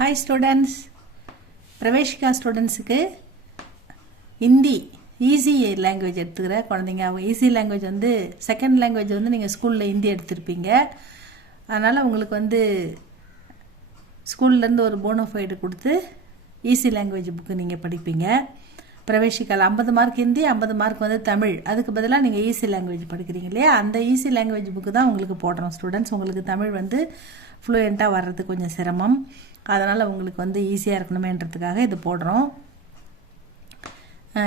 Hi students, Praveshika ஸ்டூடெண்ட்ஸுக்கு Hindi easy language எடுத்துக்கிற குழந்தைங்க. அவங்க ஈஸி லாங்குவேஜ் வந்து செகண்ட் லாங்குவேஜ் வந்து நீங்கள் ஸ்கூலில் ஹிந்தி எடுத்திருப்பீங்க. அதனால் உங்களுக்கு வந்து ஸ்கூல்லேருந்து ஒரு போனோஃபைடு கொடுத்து ஈஸி லாங்குவேஜ் புக்கு நீங்கள் படிப்பீங்க. பிரவேஷிக்கால் 50 மார்க் ஹிந்தி, 50 மார்க் வந்து தமிழ். அதுக்கு பதிலாக நீங்கள் ஈஸி லாங்குவேஜ் படிக்கிறீங்க இல்லையா, அந்த ஈஸி லாங்குவேஜ் புக்கு தான் உங்களுக்கு போடுறோம் ஸ்டூடெண்ட்ஸ். உங்களுக்கு தமிழ் வந்து ஃப்ளூயண்ட்டாக வர்றதுக்கு கொஞ்சம் சிரமம், அதனால் உங்களுக்கு வந்து ஈஸியாக இருக்கணுமேன்றதுக்காக இது போடுறோம்.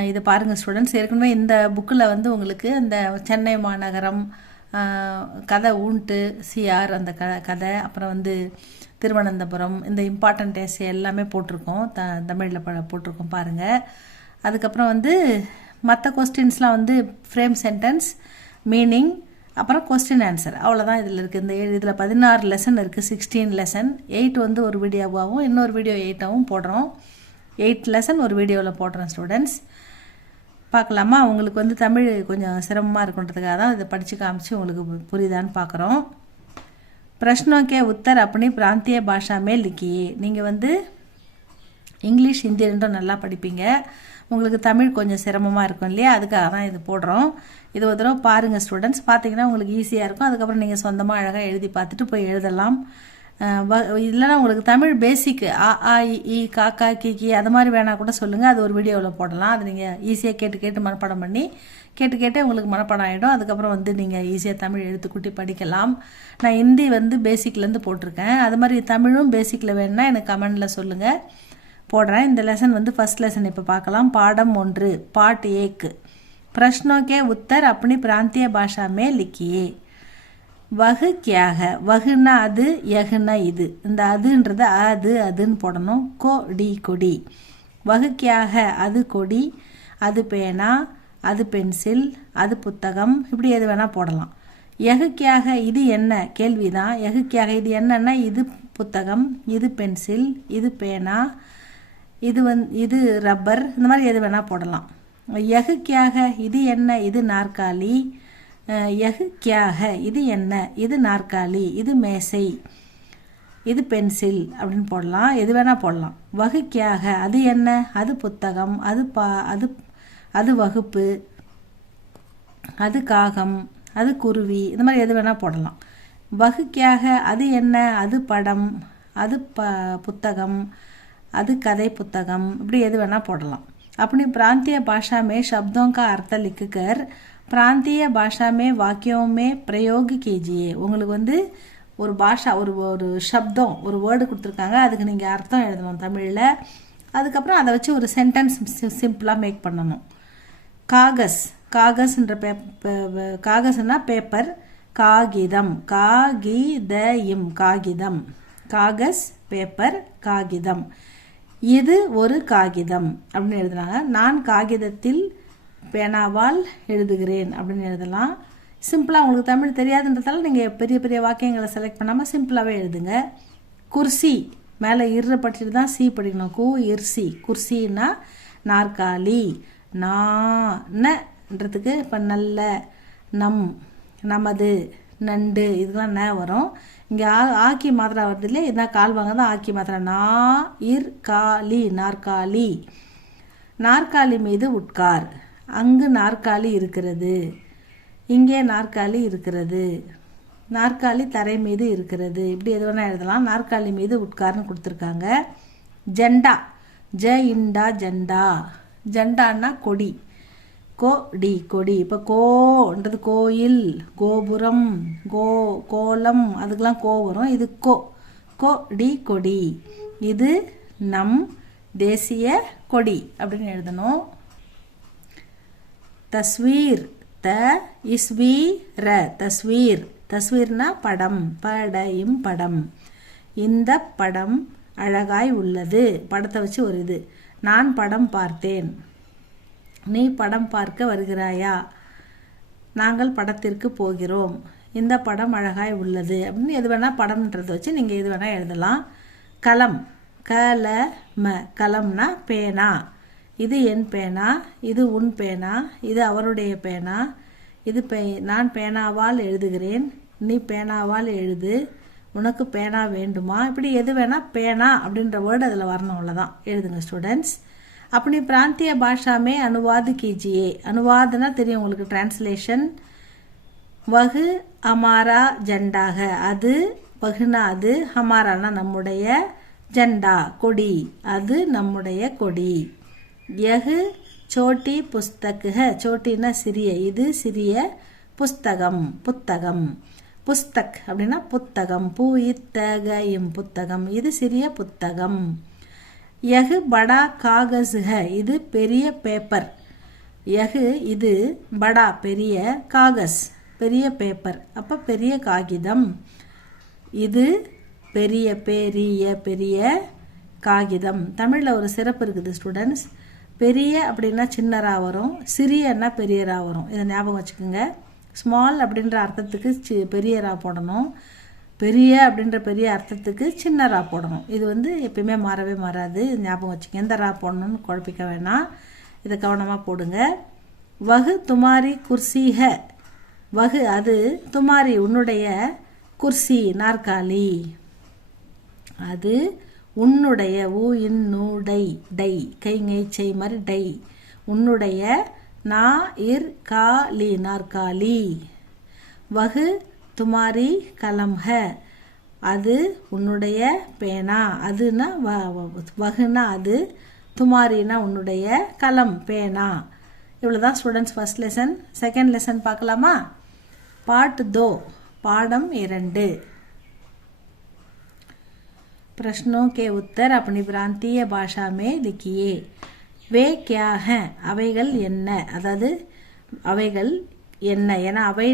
இதை பாருங்கள் ஸ்டூடெண்ட்ஸ், ஏற்கனவே இந்த புக்கில் வந்து உங்களுக்கு இந்த சென்னை மாநகரம் கதை ஊன்ட்டு சிஆர் அந்த கதை, அப்புறம் வந்து திருவனந்தபுரம், இந்த இம்பார்ட்டன்ட் எஸ்ஸே எல்லாமே போட்டிருக்கோம், தமிழில் போட்டிருக்கோம் பாருங்கள். அதுக்கப்புறம் வந்து மற்ற கொஸ்டின்ஸ்லாம் வந்து ஃப்ரேம் சென்டென்ஸ், மீனிங், அப்புறம் கொஸ்டின் ஆன்சர், அவ்வளோதான் இதில் இருக்குது. இதில் 16 லெசன் இருக்குது, 16 லெசன். 8 வந்து ஒரு வீடியோவாகவும் இன்னொரு வீடியோ 8ஆகவும் போடுறோம். 8 லெசன் ஒரு வீடியோவில் போடுறோம் ஸ்டூடெண்ட்ஸ். பார்க்கலாமா? உங்களுக்கு வந்து தமிழ் கொஞ்சம் சிரமமாக இருக்குன்றதுக்காக தான் இதை படித்து காமிச்சு உங்களுக்கு புரியுதான்னு பார்க்குறோம். பிரஷ்னோं के उत्तर अपनी प्रांतीय भाषा में लिखिए. நீங்கள் வந்து இங்கிலீஷ் ஹிந்தி ரெண்டும் நல்லா படிப்பீங்க, உங்களுக்கு தமிழ் கொஞ்சம் சிரமமாக இருக்கும் இல்லையா, அதுக்காக தான் இது போடுறோம். இது ஒரு தடவை பாருங்கள் ஸ்டூடெண்ட்ஸ், பார்த்தீங்கன்னா உங்களுக்கு ஈஸியாக இருக்கும். அதுக்கப்புறம் நீங்கள் சொந்தமாக அழகாக எழுதி பார்த்துட்டு போய் எழுதலாம். இல்லைனா உங்களுக்கு தமிழ் பேசிக்கு ஆ இ காக்கா கி அது மாதிரி வேணால் கூட சொல்லுங்கள், அது ஒரு வீடியோவில் போடலாம். அது நீங்கள் ஈஸியாக கேட்டு மனப்பாடம் பண்ணி கேட்டு உங்களுக்கு மனப்பாடம் ஆகிடும். அதுக்கப்புறம் வந்து நீங்கள் ஈஸியாக தமிழ் எழுத்துக்கூட்டி படிக்கலாம். நான் ஹிந்தி வந்து பேசிக்லேருந்து போட்டிருக்கேன், அது மாதிரி தமிழும் பேசிக்கில் வேணுன்னா எனக்கு கமெண்டில் சொல்லுங்கள், போடுறேன். இந்த லெசன் வந்து ஃபர்ஸ்ட் லெசன் இப்போ பார்க்கலாம். பாடம் 1, पार्ट 1. प्रश्नों के उत्तर अपनी प्रांतीय भाषा में लिखिए. वह क्या है? वहना அது, யஹ்னா இது. இந்த அதுன்றது அதுன்னு போடணும். கொடி. वह क्या है? அது கொடி, அது பேனா, அது பென்சில், அது புத்தகம், இப்படி எது வேணால் போடலாம். யஹ் क्या है? இது என்ன? கேள்விதான். யஹ் क्या है? இது என்னன்னா, இது புத்தகம், இது பென்சில், இது பேனா, இது ரப்பர், இந்த மாதிரி எது வேணால் போடலாம். யஹ் क्या है? இது என்ன? இது நாற்காலி. யஹ் क्या है? இது என்ன? இது நாற்காலி, இது மேசை, இது பென்சில் அப்படின்னு போடலாம், எது வேணால் போடலாம். வஹ் क्या है? அது என்ன? அது புத்தகம், அது வகுப்பு, அது காகம், அது குருவி, இந்த மாதிரி எது வேணால் போடலாம். வஹ் क्या है? அது என்ன? அது படம், அது புத்தகம், அது கதை புத்தகம், இப்படி எது வேணால் போடலாம். अपनी प्रांतीय भाषा में शब्दों का अर्थ लिखकर प्रांतीय भाषा में वाक्यों में प्रयोग कीजिए. உங்களுக்கு வந்து ஒரு பாஷா ஒரு சப்தம் ஒரு வேர்டு கொடுத்துருக்காங்க, அதுக்கு நீங்கள் அர்த்தம் எழுதணும் தமிழில். அதுக்கப்புறம் அதை வச்சு ஒரு சென்டென்ஸ் சிம்பிளாக மேக் பண்ணணும். காகஸ்ன்ற காகஸ்னா பேப்பர், காகிதம், காகிதம், காகஸ் பேப்பர், காகிதம். இது ஒரு காகிதம் அப்படின்னு எழுதுனாங்க. நான் காகிதத்தில் பேனாவால் எழுதுகிறேன் அப்படின்னு எழுதலாம். சிம்பிளாக உங்களுக்கு தமிழ் தெரியாதுன்றதால நீங்கள் பெரிய பெரிய வாக்கியங்களை செலக்ட் பண்ணாமல் சிம்பிளாகவே எழுதுங்க. குர்சி, மேலே இரு படிச்சுட்டு தான் சி படிக்கணும். இர்சி, குர்சின்னா நாற்காலி. நன்றதுக்கு இப்போ நல்ல, நமது, நண்டு, இதுக்கெல்லாம் ந வரும். இங்கே ஆக்கி மாத்திரா வருது இல்லையா, இதுதான் கால் வாங்க தான் ஆக்கி மாத்திரா. காலி, நாற்காலி. நாற்காலி மீது உட்கார். அங்கு நாற்காலி இருக்கிறது, இங்கே நாற்காலி இருக்கிறது, நாற்காலி தரை மீது இருக்கிறது, இப்படி எது வேணால் எழுதலாம். நாற்காலி மீது உட்கார்னு கொடுத்துருக்காங்க. ஜெண்டா, ஜெண்டா, ஜெண்டான்னா கொடி, கொடி. இப்போ கோன்றது கோயில், கோபுரம், கோலம், அதுக்கெல்லாம் வரும். இது கொடி. இது நம் தேசிய கொடி அப்படின்னு எழுதணும். தஸ்வீர், தஸ்வீர்னா படம், படம். இந்த படம் அழகாய் உள்ளது, படத்தை வச்சு ஒரு இது. நான் படம் பார்த்தேன், நீ படம் பார்க்க வருகிறாயா, நாங்கள் படத்திற்கு போகிறோம், இந்த படம் அழகாய் உள்ளது அப்படின்னு எது வேணால் படம்ன்றதை வச்சு நீங்கள் எது வேணால் எழுதலாம். கலம், கலம்னா பேனா. இது என் பேனா, இது உன் பேனா, இது அவருடைய பேனா, இது நான் பேனாவால் எழுதுகிறேன், நீ பேனாவால் எழுது, உனக்கு பேனா வேண்டுமா, இப்படி எது வேணால் பேனா அப்படின்ற வேர்டு அதில் வரணும், அவ்வளோதான். எழுதுங்க ஸ்டூடெண்ட்ஸ். அப்படி பிராந்திய பாஷாமே அனுவாது கீஜியே. அனுவாதுன்னா தெரியும் உங்களுக்கு, டிரான்ஸ்லேஷன். வகு அமாரா ஜெண்டாக, அது வகுனா அது, ஹமாரானா நம்முடைய, ஜெண்டா கொடி, அது நம்முடைய கொடி. யகு சோட்டி புஸ்தக, சோட்டின்னா சிறிய, இது சிறிய, புஸ்தகம் புத்தகம், புஸ்தக் அப்படின்னா புத்தகம், பூயித்தகம் புத்தகம், இது சிறிய புத்தகம். யகு படா காகஸ்ஹ, இது பெரிய பேப்பர். யகு இது, படா பெரிய, காகஸ் பெரிய பேப்பர், அப்போ பெரிய காகிதம். இது பெரிய பெரிய பெரிய காகிதம். தமிழில் ஒரு சிறப்பு இருக்குது ஸ்டூடெண்ட்ஸ். பெரிய அப்படின்னா சின்னரா வரும், சிறியன்னா பெரியரா வரும். இதை ஞாபகம் வச்சுக்கோங்க. ஸ்மால் அப்படின்ற அர்த்தத்துக்கு பெரியரா போடணும், பெரிய அப்படின்ற பெரிய அர்த்தத்துக்கு சின்னரா போடணும். இது வந்து எப்பயுமே மாறவே மாறாது, ஞாபகம் வச்சுக்கோங்க. எந்த ரா போடணும்னு குழப்பிக்க வேணாம், இதை கவனமாக போடுங்க. வகு துமாரி குர்சிஹ, வகு அது, துமாரி உன்னுடைய, குர்சி நாற்காலி, அது உன்னுடைய, உன்னுடை டை, கை ngை மாதிரி டை, உன்னுடைய, நா இர் காலி நாற்காலி. வகு துமாரி கலம் ஹ, அது உன்னுடைய பேனா, அதுனா வகுனா அது, துமாரினா உன்னுடைய, கலம் பேனா. இவ்வளோதான் students first lesson. Second lesson பார்க்கலாமா? पार्ट 2 पाठम 2 प्रश्नों के उत्तर अपनी प्रांतीय भाषा में लिखिए. वे क्या हैं? अவைகள் என்ன, அதாவது அவைகள் என்ன, ஏன்னா அவை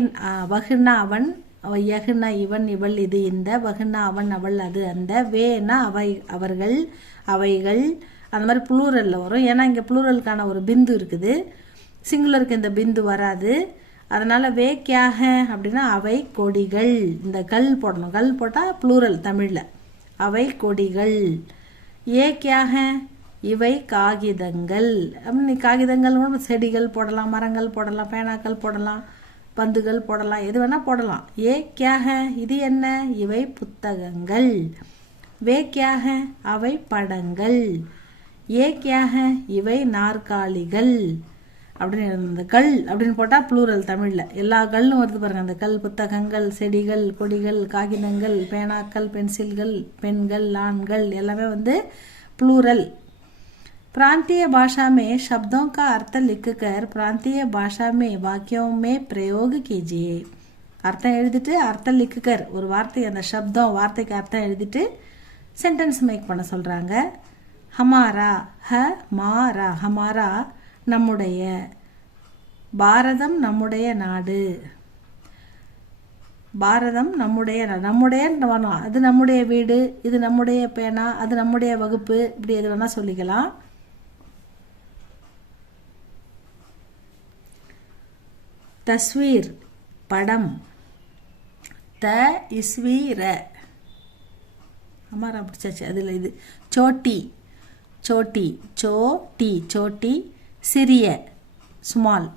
வகுனா அவன், யகுனா இவன் இவள் இது இந்த, வகுனா அவன் அவள் அது அந்த, வேனா அவை அவர்கள் அவைகள், அந்த மாதிரி ப்ளூரலில் வரும். ஏன்னா இங்கே ப்ளூரலுக்கான ஒரு பிந்து இருக்குது, சிங்குலருக்கு இந்த பிந்து வராது. அதனால் வே கியாக அப்படின்னா அவை கொடிகள், இந்த கல் போடணும், கல் போட்டால் ப்ளூரல் தமிழில், அவை கொடிகள். ஏ கியாக இவை காகிதங்கள், அப்படின்னு காகிதங்கள் செடிகள் போடலாம், மரங்கள் போடலாம், பேனாக்கள் போடலாம், பந்துகள் போடலாம், எது வேணால் போடலாம். ஏ கியாக இது என்ன, இவை புத்தகங்கள். வே கியாக அவை படங்கள். ஏ கியாக இவை நாற்காலிகள். அப்படின்னு இந்த கல் அப்படின்னு போட்டால் ப்ளூரல் தமிழில் எல்லா கல்லும் வருது பாருங்கள். அந்த கல், புத்தகங்கள், செடிகள், கொடிகள், காகிதங்கள், பேனாக்கள், பென்சில்கள், பெண்கள், ஆண்கள் எல்லாமே வந்து ப்ளூரல். प्रांतीय भाषा में शब्दों का अर्थ लिखकर प्रांतीय भाषा में वाक्यों में प्रयोग कीजिए. அர்த்தம் எழுதிட்டு அர்த்தம் லிக்குக்கர், ஒரு வார்த்தை அந்த சப்தம் வார்த்தைக்கு அர்த்தம் எழுதிட்டு சென்டென்ஸ் மேக் பண்ண சொல்கிறாங்க. ஹமாரா ஹ மாரா, ஹமாரா நம்முடைய, பாரதம் நம்முடைய நாடு, பாரதம் நம்முடைய, நம்முடைய வரணும், அது நம்முடைய வீடு, இது நம்முடைய பேனா, அது நம்முடைய வகுப்பு, இப்படி எது வேணால் சொல்லிக்கலாம். தஸ்வீர் படம், த இஸ்வீர அம்மாரா பிடிச்சாச்சு அதில். இது சோட்டி, சோட்டி சோட்டி சோட்டி, சிறிய ஸ்மால்.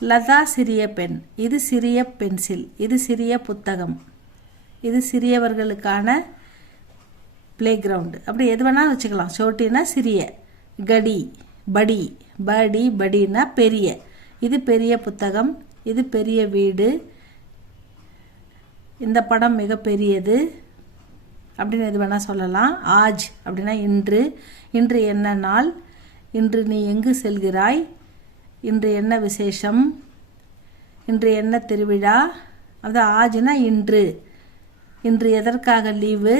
லதா சிறிய பெண், இது சிறிய பென்சில், இது சிறிய புத்தகம், இது சிறியவர்களுக்கான பிளே கிரவுண்டு, அப்படி எது வேணாலும் வச்சுக்கலாம். சோட்டினா சிறிய. கடி படி, படி படினா பெரிய, இது பெரிய புத்தகம், இது பெரிய வீடு, இந்த படம் மிக பெரியது அப்படின்னு எது வேணால் சொல்லலாம். ஆஜ் அப்படின்னா இன்று, இன்று என்ன நாள், இன்று நீ எங்கு செல்கிறாய், இன்று என்ன விசேஷம், இன்று என்ன திருவிழா, அது ஆஜ்னா இன்று, இன்று எதற்காக லீவு,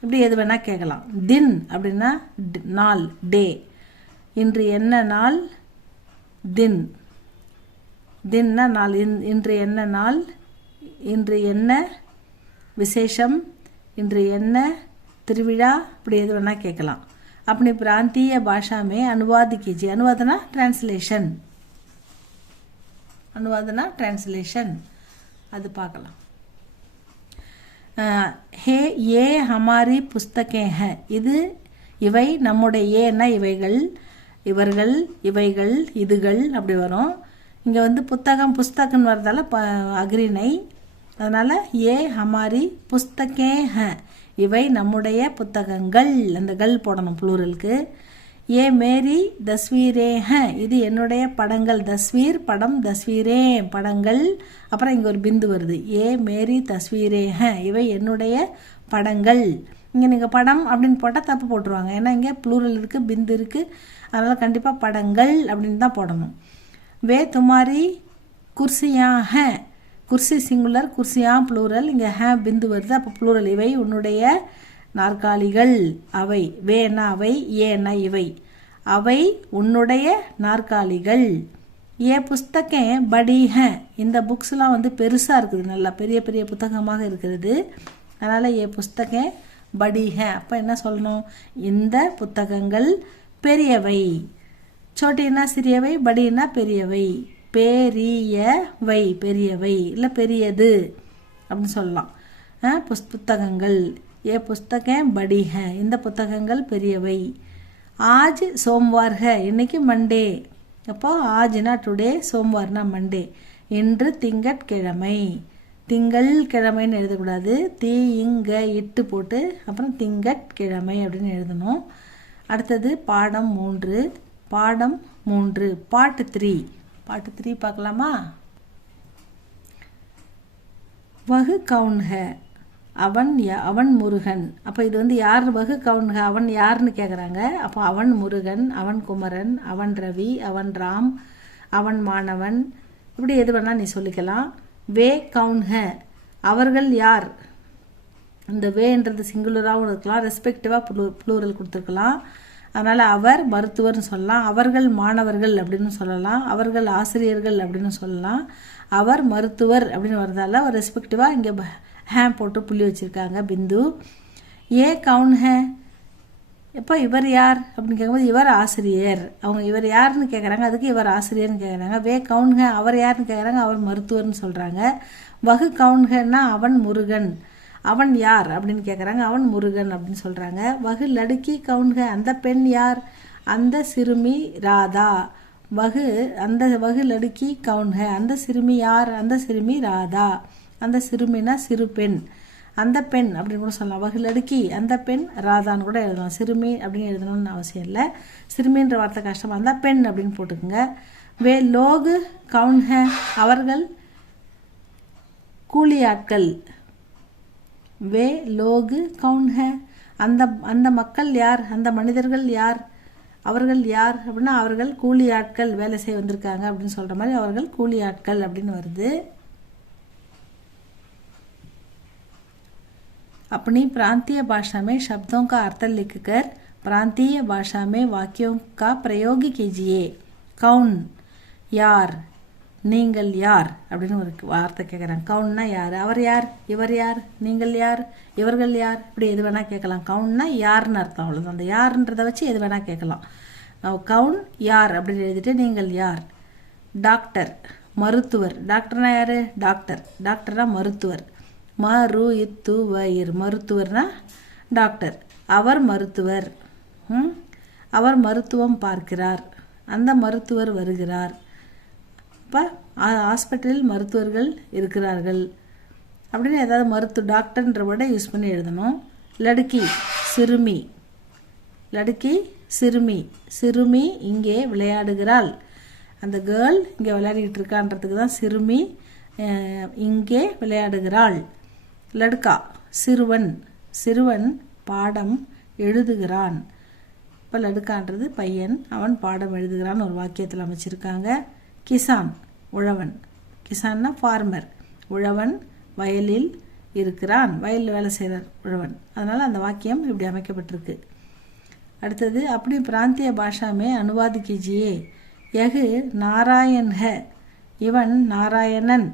இப்படி எது வேணால் கேட்கலாம். தின் அப்படின்னா நாள், டே, இன்று என்ன நாள், தின், தின்னா நாள், இன்று என்ன நாள், இன்று என்ன விசேஷம், இன்று என்ன திருவிழா, இப்படி எது வேணால் கேட்கலாம். अपनी प्रांतीय भाषा में अनुवाद कीजिए. अनुवादना ट्रांसलेशन, अनुवादना ट्रांसलेशन அது பார்க்கலாம். हे ये हमारी पुस्तकें हैं, இது இவை நம்முடைய, ஏன்னா இவைகள், இவர்கள், இவைகள், இதுகள் அப்படி வரும். இங்கே வந்து புத்தகம் புஸ்தகம்னு வரதால அக்ரிணை, அதனால் ஏ ஹமாரி புஸ்தகே ஹ, இவை நம்முடைய புத்தகங்கள், அந்த கள் போடணும் ப்ளூரலுக்கு. ஏ மேரி தஸ்வீரே ஹ, இது என்னுடைய படங்கள், தஸ்வீர் படம், தஸ்வீரே படங்கள், அப்புறம் இங்கே ஒரு பிந்து வருது, ஏ மேரி தஸ்வீரே ஹ, இவை என்னுடைய படங்கள். இங்கே நீங்கள் படம் அப்படின்னு போட்டால் தப்பு போட்டுருவாங்க, ஏன்னா இங்கே ப்ளூரல் இருக்குது, பிந்து இருக்குது, அதனால் கண்டிப்பாக படங்கள் அப்படின்னு தான் போடணும். வே துமாரி குர்சியா ஹ, குர்சி சிங்குலர், குர்சியா ப்ளூரல், இங்கே ஹ பிந்து வருது, அப்போ ப்ளூரல். இவை உன்னுடைய நாற்காலிகள், அவை. வேனா அவை, ஏனா இவை, அவை உன்னுடைய நாற்காலிகள். ஏ புஸ்தகே படி ஹ, இந்த புக்ஸ்லாம் வந்து பெருசாக இருக்குது, நல்லா பெரிய பெரிய புத்தகமாக இருக்கிறது, அதனால் ஏ புஸ்தகே படி ஹ. அப்போ என்ன சொல்லணும், இந்த புத்தகங்கள் பெரியவை. சோட்டினா சிறியவை, படினா பெரியவை, பெரியவை பெரியவை இல்லை பெரியது அப்படின்னு சொல்லலாம். புத்தகங்கள், ஏ புஸ்தகே படி ஹ, இந்த புத்தகங்கள் பெரியவை. ஆஜ் சோம்வார் ஹ, இன்னைக்கு மண்டே, அப்போ ஆஜ்னா டுடே, சோம்வார்னா மண்டே, இன்று திங்கட்கிழமை. திங்கள் கிழமைன்னு எழுதக்கூடாது, இங்க இட்டு போட்டு அப்புறம் திங்கட்கிழமை அப்படின்னு எழுதணும். அடுத்தது பாடம் 3, பாடம் 3 பாட்டு 3. பாட்டு 3 பார்க்கலாமா. வகு கவுன் ஹ, அவன் முருகன். அப்போ இது வந்து யார், வகு கவுன் ஹ, அவன் யாருன்னு கேட்குறாங்க. அப்போ அவன் முருகன், அவன் குமரன், அவன் ரவி, அவன் ராம், அவன் மாணவன், இப்படி எது வேணால் நீ சொல்லிக்கலாம். வே கவுன் ஹ, அவர்கள் யார். இந்த வேன்றது சிங்குலராகவும் இருக்கலாம், ரெஸ்பெக்டிவாக ப்ளூரல் கொடுத்துருக்கலாம். அதனால் அவர் மருத்துவர்னு சொல்லலாம், அவர்கள் மாணவர்கள் அப்படின்னு சொல்லலாம், அவர்கள் ஆசிரியர்கள் அப்படின்னு சொல்லலாம். அவர் மருத்துவர் அப்படின்னு வரதால ஒரு ரெஸ்பெக்டிவாக இங்கே ஹேம் போட்டு புள்ளி வச்சுருக்காங்க, பிந்து. ஏ கவுன் ஹே, இப்போ இவர் யார் அப்படின்னு கேட்கும்போது இவர் ஆசிரியர், அவங்க இவர் யாருன்னு கேட்குறாங்க, அதுக்கு இவர் ஆசிரியர்னு கேட்குறாங்க. வே கவுன் ஹே, அவர் யாருன்னு கேட்குறாங்க, அவர் மருத்துவர்னு சொல்கிறாங்க. வகு கவுன் ஹேன்னா அவன் முருகன், அவன் யார் அப்படின்னு கேட்குறாங்க, அவன் முருகன் அப்படின்னு சொல்கிறாங்க. வகு லடுக்கி கவுன்க, அந்த பெண் யார், அந்த சிறுமி ராதா. அந்த வகு லடுக்கி கவுன்க, அந்த சிறுமி யார், அந்த சிறுமி ராதா. அந்த சிறுமினா சிறு பெண், அந்த பெண் அப்படின்னு கூட சொல்லலாம். வகு லடுக்கி, அந்த பெண் ராதான்னு கூட எழுதலாம், சிறுமி அப்படின்னு எழுதணும்னு அவசியம் இல்லை. சிறுமின்ற வார்த்தை கஷ்டமாக இருந்தால் பெண் அப்படின்னு போட்டுக்குங்க. வே லோகு கவுன்க, அவர்கள் கூலி ஆட்கள். வே லோகு கவுன் ஹே, அந்த மக்கள் யார், அந்த மனிதர்கள் யார், அவர்கள் யார் அப்படின்னா அவர்கள் கூலி ஆட்கள், வேலை செய்ய வந்திருக்காங்க அப்படின்னு சொல்கிற மாதிரி அவர்கள் கூலி ஆட்கள் அப்படின்னு வருது. अपनी प्रांतीय भाषा में शब्दों का अर्थ लिखकर प्रांतीय भाषा में वाक्यों का प्रयोग कीजिए. कौन यार, நீங்கள் யார் அப்படின்னு ஒரு வார்த்தை கேட்குறாங்க. கவுன்னா யார், அவர் யார், இவர் யார், நீங்கள் யார், இவர்கள் யார், இப்படி எது வேணால் கேட்கலாம். கவுன்னா யாருன்னு அர்த்தம், அவ்வளோதான். அந்த யாருன்றதை வச்சு எது வேணால் கேட்கலாம். கவுன் யார் அப்படின்னு எழுதிட்டு நீங்கள் யார். டாக்டர் மருத்துவர், டாக்டர்னா யார், டாக்டர், டாக்டர்னா மருத்துவர். மரு இத்து வயிர், மருத்துவர்னா டாக்டர். அவர் மருத்துவர், அவர் மருத்துவம் பார்க்கிறார், அந்த மருத்துவர் வருகிறார். இப்போ ஹாஸ்பிட்டலில் மருத்துவர்கள் இருக்கிறார்கள் அப்படின்னு ஏதாவது டாக்டர்ன்ற விட யூஸ் பண்ணி எழுதணும். லடுக்கி சிறுமி, லடுக்கி சிறுமி, சிறுமி இங்கே விளையாடுகிறாள். அந்த கேர்ள் இங்கே விளையாடிக்கிட்டு இருக்கான்றதுக்கு தான் சிறுமி இங்கே விளையாடுகிறாள். லடுக்கா சிறுவன், சிறுவன் பாடம் எழுதுகிறான். இப்போ லடுக்கான்றது பையன், அவன் பாடம் எழுதுகிறான் ஒரு வாக்கியத்தில் அமைச்சிருக்காங்க. கிசான் உழவன், கிசான்னா ஃபார்மர், உழவன் வயலில் இருக்கிறான், வயலில் வேலை செய்கிறார் உழவன். அதனால் அந்த வாக்கியம் இப்படி அமைக்கப்பட்டிருக்கு. அடுத்தது अपनी प्रांतीय भाषा में अनुवाद कीजिए. यह नारायण है, இவன் நாராயணன்.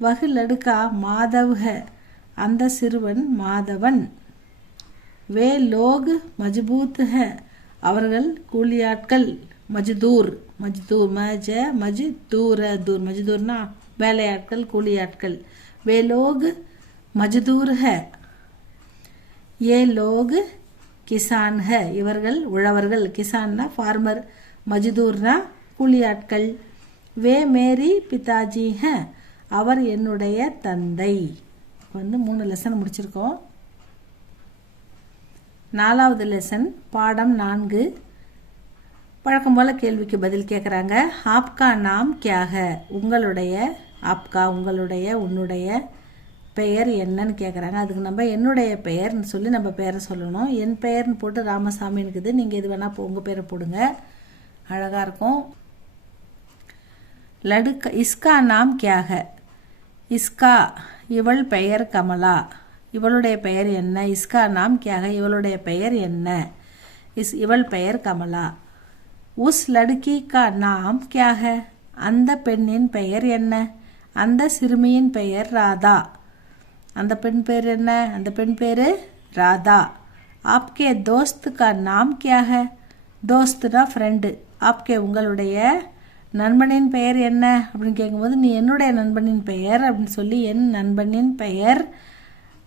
वह लड़का माधव है, அந்த சிறுவன் மாதவன். वे लोग मजबूत है, அவர்கள் கூலியாட்கள். மஜ்தூர், மஜ்தூர் மஜ்தூர், மஜ்தூர்னா வேலையாட்கள், கூலியாட்கள். वे लोग मजदूर है. ये लोग கிசான் ஹ, இவர்கள் உழவர்கள். கிசான்னா ஃபார்மர், மஜ்தூர்னா கூலியாட்கள். வே மேரி பிதாஜி ஹ, அவர் என்னுடைய தந்தை. வந்து 3 லெசன் முடிச்சிருக்கோம். 4வது லெசன் பாடம் 4. வழக்கம் போல் கேள்விக்கு பதில் கேட்குறாங்க. ஆப்கா நாம் கியாக, உங்களுடைய, ஆப்கா உங்களுடைய, உன்னுடைய பெயர் என்னன்னு கேட்குறாங்க. அதுக்கு நம்ம என்னுடைய பெயர்னு சொல்லி நம்ம பெயரை சொல்லணும். என் பெயர்னு போட்டு ராமசாமின்னு இருக்குது. நீங்கள் எது வேணால் உங்கள் பேரை போடுங்க, அழகாக இருக்கும். லடுக்கா இஸ்கா நாம் கியாக, இஸ்கா இவள் பெயர் கமலா, இவளுடைய பெயர் என்ன? இஸ்கா நாம் கியாக, இவளுடைய பெயர் என்ன? இவள் பெயர் கமலா. உஸ் லடுக்கி கா நாம் கியாக, அந்த பெண்ணின் பெயர் என்ன? அந்த சிறுமியின் பெயர் ராதா. அந்த பெண் பேர் என்ன? அந்த பெண் பேர் ராதா. ஆப்கே தோஸ்த் கா நாம் கியாக, தோஸ்துனா ஃப்ரெண்டு. ஆப்கே உங்களுடைய நண்பனின் பெயர் என்ன அப்படின்னு கேட்கும்போது நீ என்னுடைய நண்பனின் பெயர் அப்படின்னு சொல்லி, என் நண்பனின் பெயர்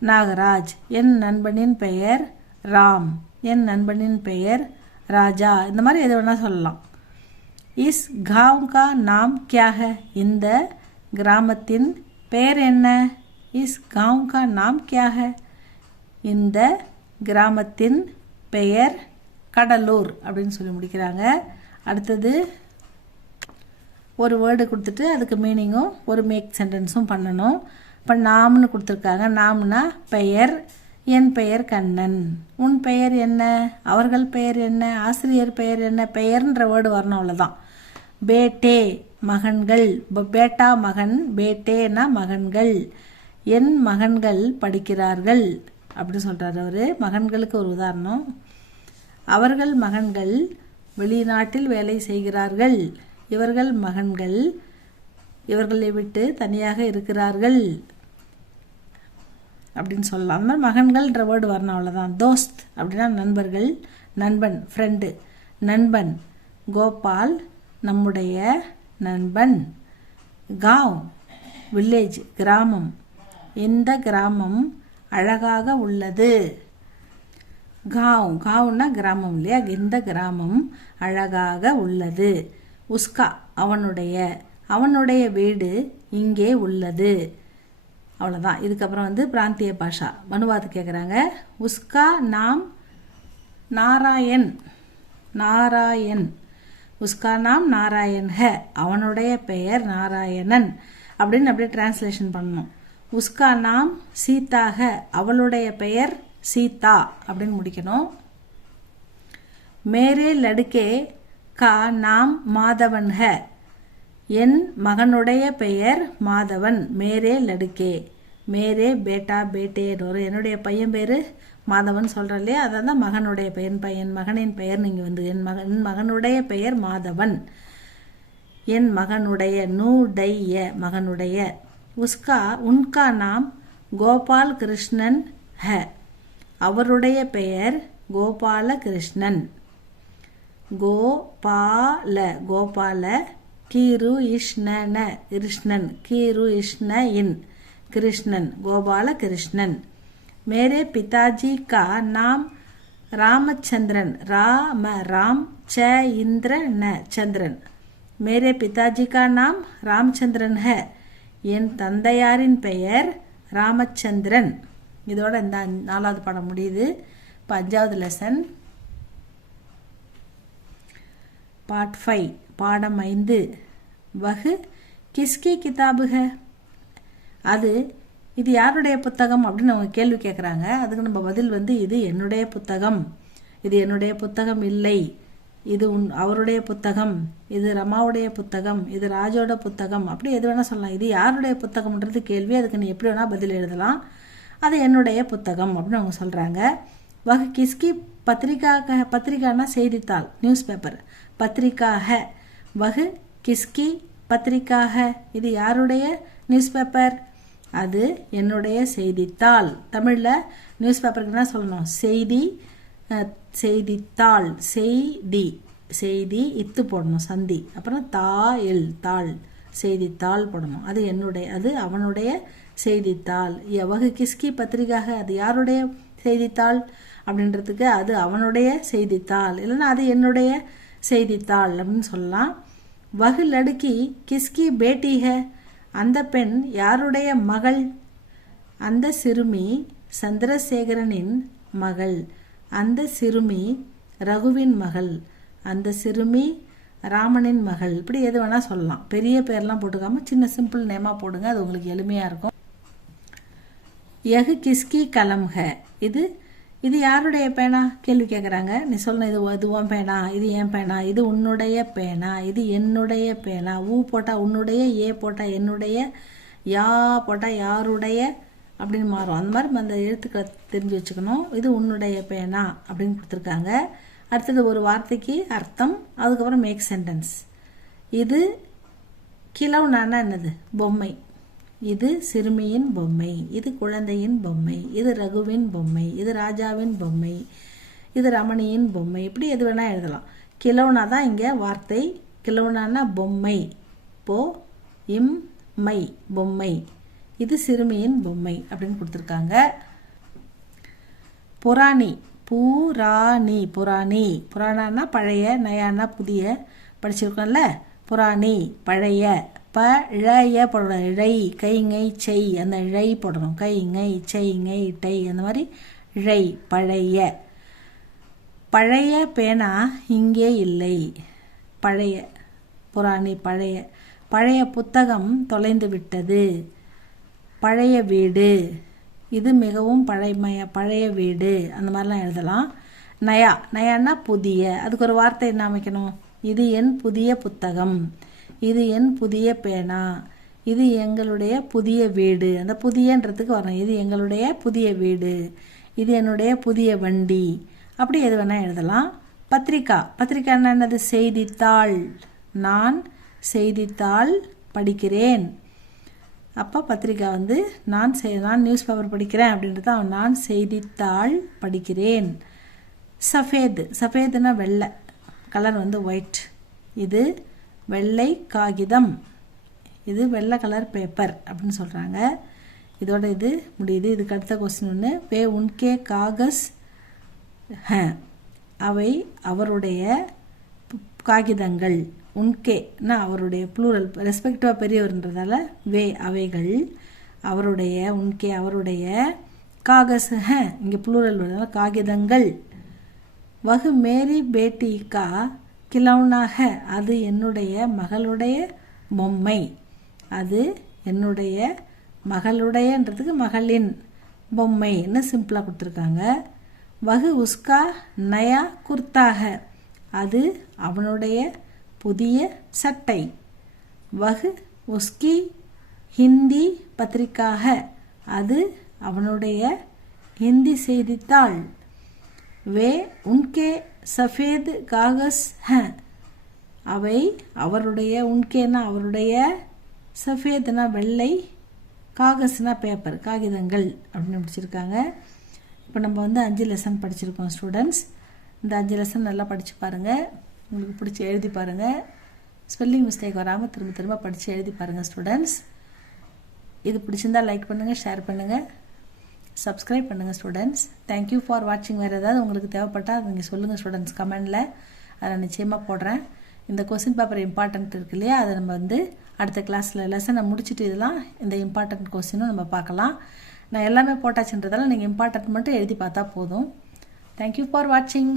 நாகராஜ், என் நண்பனின் பெயர் ராம், என் நண்பனின் பெயர் ராஜா, இந்த மாதிரி எது வேணால் சொல்லலாம். இஸ் காவ் கா நாம் கியா ஹை, இந்த கிராமத்தின் பெயர் என்ன? இஸ் காவ் கா நாம் கியா ஹை, இந்த கிராமத்தின் பெயர் கடலூர் அப்படின்னு சொல்லி முடிக்கிறாங்க. அடுத்தது ஒரு வேர்டு கொடுத்துட்டு அதுக்கு மீனிங்கும் ஒரு மேக் சென்டென்ஸும் பண்ணணும். இப்போ நாம்னு கொடுத்துருக்காங்க. நாம்னா பெயர். என் பெயர் கண்ணன். உன் பெயர் என்ன? அவர்கள் பெயர் என்ன? ஆசிரியர் பெயர் என்ன? பெயர்ன்ற வேர்டு வரணும், அவ்வளோதான். பேட்டே மகன்கள், பேட்டா மகன், பேட்டேனா மகன்கள். என் மகன்கள் படிக்கிறார்கள் அப்படி சொல்கிறார் அவர். மகன்களுக்கு ஒரு உதாரணம். அவர்கள் மகன்கள் வெளிநாட்டில் வேலை செய்கிறார்கள். இவர்கள் மகன்கள் இவர்களை விட்டு தனியாக இருக்கிறார்கள் அப்படின்னு சொல்லலாம். அந்த மாதிரி மகன்கள்ன்ற வேர்டு வரணும், அவ்வளோதான். தோஸ்த் அப்படின்னா நண்பர்கள், நண்பன் ஃப்ரெண்டு, நண்பன். கோபால் நம்முடைய நண்பன். காவ் வில்லேஜ் கிராமம். இந்த கிராமம் அழகாக உள்ளது. காவ்னா கிராமம் இல்லையா? இந்த கிராமம் அழகாக உள்ளது. உஸ்கா அவனுடைய வீடு இங்கே உள்ளது. அவ்வளோதான். இதுக்கப்புறம் வந்து பிராந்திய பாஷா மனுவாது கேட்குறாங்க. உஸ்கா நாம் நாராயண். உஸ்கா நாம் நாராயண் ஹே, அவனுடைய பெயர் நாராயணன் அப்படின்னு அப்படியே டிரான்ஸ்லேஷன் பண்ணணும். உஸ்கா நாம் சீதா ஹே, அவளுடைய பெயர் சீதா அப்படின்னு முடிக்கணும். மேரே லடுக்கே கா நாம் மாதவன் ஹே, என் மகனுடைய பெயர் மாதவன். மேரே லடுக்கே, மேரே பேட்டா பேட்டேன்னு வரும். என்னுடைய பையன் பேர் மாதவன் சொல்கிறேன் இல்லையா? அதான் தான் மகனுடைய பெயர். என் மகனின் பெயர் நீங்கள் வந்து என் மகனுடைய பெயர் மாதவன். என் மகனுடைய நூடைய மகனுடைய. உன்கா நாம் கோபால் கிருஷ்ணன் ஹே, அவருடைய பெயர் கோபால கிருஷ்ணன். கோபால கீரு இஷ்ணன கிருஷ்ணன், கீரு இஷ்ண இன் கிருஷ்ணன், கோபால கிருஷ்ணன். மேரே பிதாஜி கா நாம் ராமச்சந்திரன். ராம் ச இந்திர ந சந்திரன். மேரே பிதாஜி கா நாம் ராமச்சந்திரன் ஹே, என் தந்தையாரின் பெயர் ராமச்சந்திரன். இதோட இந்த 4வது பாடம் முடியுது. இப்போ 5வது லெசன் பார்ட் 5 பாடம் 5. வஹு கிஸ்கி கிதாபு ஹை, இது யாருடைய புத்தகம் அப்படின்னு அவங்க கேள்வி கேட்குறாங்க. அதுக்கு நம்ம பதில் வந்து இது என்னுடைய புத்தகம், இது என்னுடைய புத்தகம் இல்லை, இது அவருடைய புத்தகம், இது ரமாவுடைய புத்தகம், இது ராஜோட புத்தகம், அப்படி எது வேணால் சொல்லலாம். இது யாருடைய புத்தகம்ன்றது கேள்வி. அதுக்கு நீ எப்படி வேணால் பதில் எழுதலாம். அது என்னுடைய புத்தகம் அப்படின்னு அவங்க சொல்கிறாங்க. வஹ் கிஸ்கி பத்திரிகானா செய்தித்தாள், news paper. Patrika high, வஹ் கிஸ்கி Patrika high, இது யாருடைய நியூஸ் பேப்பர்? அது என்னுடைய செய்தித்தாள். தமிழில் நியூஸ் பேப்பருக்கு என்ன சொல்லணும்? செய்தித்தாள். செய்தி இத்து போடணும், சந்தி. அப்புறம் தாள், செய்தித்தாள் போடணும். அது அவனுடைய செய்தித்தாள். வஹ் கிஸ்கி பத்திரிகாக, அது யாருடைய செய்தித்தாள் அப்படின்றதுக்கு அது அவனுடைய செய்தித்தாள், இல்லைன்னா அது என்னுடைய செய்தித்தாள் அப்படின்னு சொல்லலாம். வஹ் லடுக்கி கிஸ்கி பேட்டி ஹை, அந்த பெண் யாருடைய மகள்? அந்த சிறுமி சந்திரசேகரனின் மகள். அந்த சிறுமி ரகுவின் மகள். அந்த சிறுமி ராமனின் மகள். இப்படி எது வேணால் சொல்லலாம். பெரிய பேர்லாம் போட்டுக்காம சின்ன சிம்பிள் நேமாக போடுங்க, அது உங்களுக்கு எளிமையாக இருக்கும். யஹ் கிஸ்கி கலம் ஹை. இது யாருடைய பேனா? கேள்வி கேட்குறாங்க. நீ சொல்லணும், இது உன் பேனா, இது என் பேனா, இது உன்னுடைய பேனா, இது என்னுடைய பேனா. ஊ போட்டால் உன்னுடைய, ஏ போட்டால் என்னுடைய, யா போட்டால் யாருடைய அப்படின்னு மாறும். அந்த மாதிரி அந்த எழுத்துக்களை தெரிஞ்சு வச்சுக்கணும். இது உன்னுடைய பேனா அப்படின்னு கொடுத்துருக்காங்க. அடுத்தது ஒரு வார்த்தைக்கு அர்த்தம், அதுக்கப்புறம் மேக் சென்டென்ஸ். இது கிலவுனானா என்னது? பொம்மை. இது சிறுமியின் பொம்மை, இது குழந்தையின் பொம்மை, இது ரகுவின் பொம்மை, இது ராஜாவின் பொம்மை, இது ரமணியின் பொம்மை. இப்படி எது வேணால் எழுதலாம். கிலவுனா தான் இங்கே வார்த்தை. கிலவுனானா பொம்மை. மை பொம்மை. இது சிறுமியின் பொம்மை அப்படின்னு கொடுத்துருக்காங்க. புராணி. புராணி. புராணி. புராணானா பழைய, நயானா புதிய. படிச்சிருக்கோம்ல. புராணி பழைய. பழைய போடணும். இழை, கை, ngை, செய், அந்த இழை போடணும். கை, ngை, செய், ngை, டை, அந்த மாதிரி இழை. பழைய. பழைய பேனா இங்கே இல்லை. பழைய. புராணி பழைய. பழைய புத்தகம் தொலைந்து விட்டது. பழைய வீடு. இது மிகவும் பழைய வீடு. அந்த மாதிரிலாம் எழுதலாம். நயா. நயான்னா புதிய. அதுக்கு ஒரு வார்த்தை என்ன அமைக்கணும்? இது என் புதிய புத்தகம், இது என் புதிய பேனா, இது எங்களுடைய புதிய வீடு. அந்த புதியன்றதுக்கு வரணும். இது எங்களுடைய புதிய வீடு, இது என்னுடைய புதிய வண்டி. அப்படி எது வேணால் எழுதலாம். பத்திரிக்கா. பத்திரிக்கான்னா என்னது? செய்தித்தாள். நான் செய்தித்தாள் படிக்கிறேன். அப்போ பத்திரிக்கா நான் நியூஸ் பேப்பர் படிக்கிறேன் அப்படின்றது நான் செய்தித்தாள் படிக்கிறேன். சஃபேது. சஃபேதுன்னா வெள்ளை, கலர் ஒயிட். இது வெள்ளை காகிதம், இது வெள்ளை கலர் பேப்பர் அப்படின்னு சொல்கிறாங்க. இதோட இது முடியுது. இதுக்கு அடுத்த கொஸ்டின் ஒன்று. வே உன்கே காகஸ் ஹ. அவை அவருடைய காகிதங்கள். உன்கேன்னா அவருடைய ப்ளூரல், ரெஸ்பெக்டிவாக பெரியவர்ன்றதால வே அவைகள் அவருடைய. உன்கே அவருடைய. காகஸ் ஹ இங்கே ப்ளூரல் வருதுனால காகிதங்கள். வகு மேரி பேட்டி கா கிலவுனாக. அது என்னுடைய மகளுடைய பொம்மை. அது என்னுடைய மகளுடையன்றதுக்கு மகளின் பொம்மைன்னு சிம்பிளாக கொடுத்துருக்காங்க. வகு உஸ்கா நயா குர்தாக. அது அவனுடைய புதிய சட்டை. வகு உஸ்கி ஹிந்தி பத்திரிக்காக. அது அவனுடைய ஹிந்தி செய்தித்தாள். வே உன்கே சஃபேத் காகஸ் ஹ. அவை அவருடைய. உன்கேனா அவருடைய, சஃபேத்னா வெள்ளை, காகஸ்னா பேப்பர், காகிதங்கள் அப்படின்னு படிச்சிருக்காங்க. இப்போ நம்ம 5 லெசன் படிச்சிருக்கோம் ஸ்டூடெண்ட்ஸ். இந்த 5 லெசன் நல்லா படித்து பாருங்கள். உங்களுக்கு பிடிச்சி எழுதி பாருங்கள். ஸ்பெல்லிங் மிஸ்டேக் வராமல் திரும்ப திரும்ப படித்து எழுதி பாருங்கள் ஸ்டூடெண்ட்ஸ். இது பிடிச்சிருந்தால் லைக் பண்ணுங்கள், ஷேர் பண்ணுங்கள், சப்ஸ்கிரைப் பண்ணுங்கள் ஸ்டூடெண்ட்ஸ். தேங்க்யூ ஃபார் வாட்சிங். வேறு ஏதாவது உங்களுக்கு தேவைப்பட்டால் அதை நீங்கள் சொல்லுங்கள் ஸ்டூடெண்ட்ஸ் கமெண்டில். அதை நான் நிச்சயமாக போடுறேன். இந்த கொஸ்டின் பேப்பர் இம்பார்ட்டன்ட் இருக்கு இல்லையா, அதை நம்ம அடுத்த கிளாஸில் லெசனை முடிச்சுட்டு இதெல்லாம் இந்த இம்பார்ட்டன்ட் கொஸ்டினும் நம்ம பார்க்கலாம். நான் எல்லாமே போட்டாச்சுன்றதால நீங்கள் இம்பார்ட்டன்ட் மட்டும் எழுதி பார்த்தா போதும். தேங்க்யூ ஃபார் வாட்சிங்.